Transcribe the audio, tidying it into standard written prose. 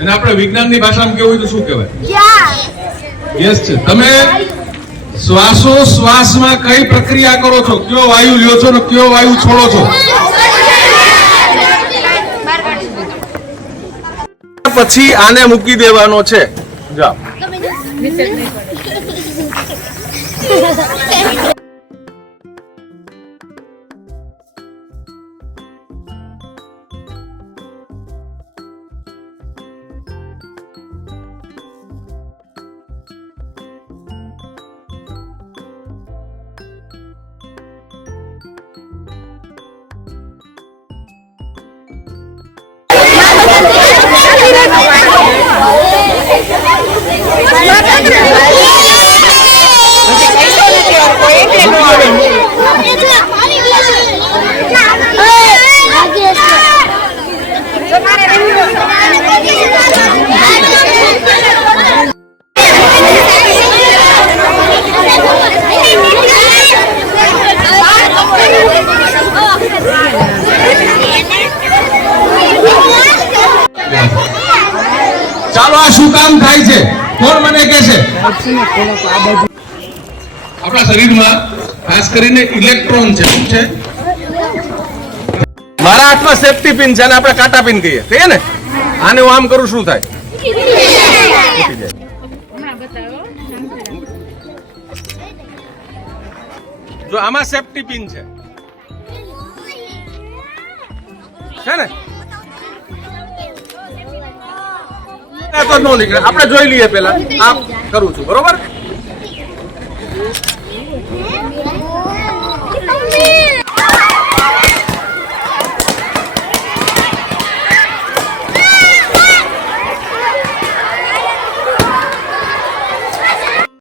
એને આપણે વિજ્ઞાનની ભાષામાં કેવું હોય તો શું કહેવાય? ગેસ છે. તમે શ્વાસોશ્વાસમાં કઈ પ્રક્રિયા કરો છો? કયો વાયુ લ્યો છો ને કયો વાયુ છોડો છો? પછી આને મૂકી દેવાનો છે. જાઓ. ચાલો, આ શું કામ થાય છે? કોણ મને કહે છે? આપણા શરીરમાં ખાસ કરીને ઇલેક્ટ્રોન છે. શું છે? મારા હાથમાં સેફટી પિન છે અને આપણે કાંટા પિન કહીએ ને. આને હું આમ કરું શું થાય? જો આમાં સેફટી પિન છે ને, આપણે જોઈ લઈએ પેલા. આમ કરું છું, બરોબર?